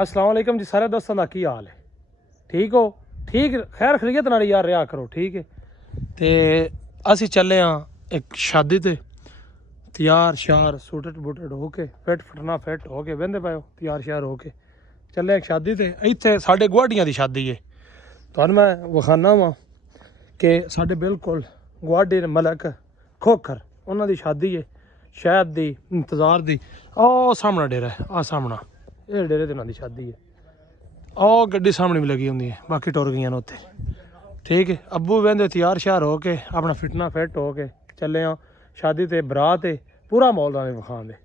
अस्सलाम वालेकुम जी सारे दोस्तों का की हाल है। ठीक हो? ठीक खैर खरीयत नाल यार रहा करो। ठीक है ते असी चले हाँ एक शादी ते तैयार श्यार सूटट बूटट हो के फिट फटना फिट हो के बहते पाओ तैयार श्यार हो के चले एक शादी ते इत्थे साढ़े गुआढ़ियां दी शादी है। तुहानू मैं विखाना वा कि साढ़े बिल्कुल गुआढ़ी मलक खोखर उन्हां दी शादी है शहर दी इंतजार दी। ओ सामना डेरा है आ सामना ये डेरे ते उन्हां दी शादी है। ओ गड्डी सामने भी लगी होंगी है बाकी टुर गई उत्थे। ठीक है अब्बू बहते तैयार श्यार हो के अपना फिटना फिट हो के चले हाँ शादी ते बरात है पूरा माहौल तुहानू विखा दे।